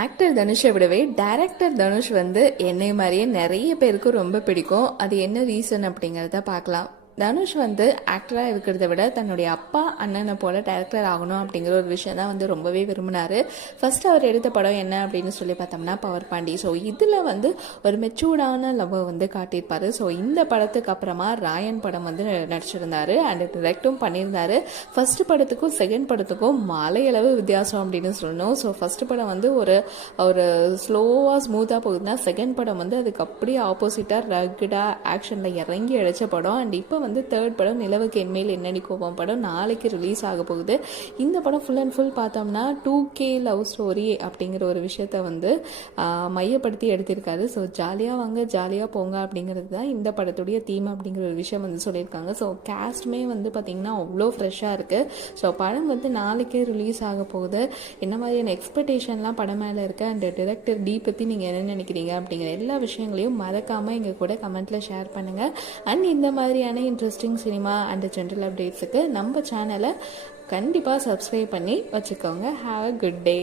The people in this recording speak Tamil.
ஆக்டர் தனுஷை விடவே டைரக்டர் தனுஷ் வந்து என்னை மாதிரியே நிறைய பேருக்கு ரொம்ப பிடிக்கும். அது என்ன ரீசன் அப்படிங்கிறத பார்க்கலாம். தனுஷ் வந்து ஆக்டராக இருக்கிறத விட தன்னுடைய அப்பா அண்ணனை போல் டைரக்டர் ஆகணும் அப்படிங்கிற ஒரு விஷயம் தான் வந்து ரொம்பவே விரும்பினார். ஃபர்ஸ்ட் அவர் எடுத்த படம் என்ன அப்படின்னு சொல்லி பார்த்தோம்னா பவர் பாண்டி. ஸோ இதில் வந்து ஒரு மெச்சூர்டான லவ்வை வந்து காட்டியிருப்பார். ஸோ இந்த படத்துக்கு அப்புறமா ராயன் படம் வந்து நடிச்சிருந்தார் அண்ட் டிரெக்டும் பண்ணியிருந்தார். ஃபர்ஸ்ட் படத்துக்கும் செகண்ட் படத்துக்கும் மலையளவு வித்தியாசம் அப்படின்னு சொல்லணும். ஸோ ஃபர்ஸ்ட் படம் வந்து ஒரு ஒரு ஸ்லோவாக ஸ்மூத்தாக போகுதுன்னா செகண்ட் படம் வந்து அதுக்கு அப்படியே ஆப்போசிட்டாக ரகுடாக ஆக்ஷனில் இறங்கி அடித்த படம். அண்ட் இப்போ வந்து தேர்ட் படம் நிலவுக்கு என்மேல் என்னடி கோபம் படம் நாளைக்கு ரிலீஸ் ஆக போகுது. இந்த படம் ஃபுல் அண்ட் ஃபுல் பார்த்தோம்னா 2K லவ் ஸ்டோரி அப்படிங்கிற ஒரு விஷயத்த வந்து மையப்படுத்தி எடுத்திருக்காரு. ஸோ ஜாலியாக வாங்க ஜாலியாக போங்க அப்படிங்கிறது தான் இந்த படத்துடைய தீம் அப்படிங்கிற ஒரு விஷயம் வந்து சொல்லியிருக்காங்க. ஸோ கேஸ்ட்டுமே வந்து பார்த்திங்கன்னா அவ்வளோ ஃப்ரெஷ்ஷாக இருக்குது. ஸோ படம் வந்து நாளைக்கே ரிலீஸ் ஆக போகுது. என்ன மாதிரியான எக்ஸ்பெக்டேஷன்லாம் படம் மேலே இருக்குது அண்ட் டிரெக்டர் டி பற்றி நீங்கள் என்ன நினைக்கிறீங்க அப்படிங்கிற எல்லா விஷயங்களையும் மறக்காமல் எங்கள் கூட கமெண்ட்டில் ஷேர் பண்ணுங்கள். அண்ட் இந்த மாதிரியான இன்ட்ரெஸ்டிங் சினிமா அண்ட் ஜென்ரல் அப்டேட்ஸுக்கு நம்ம சேனலை கண்டிப்பாக சப்ஸ்கிரைப் பண்ணி வச்சுக்கோங்க. Have a good day.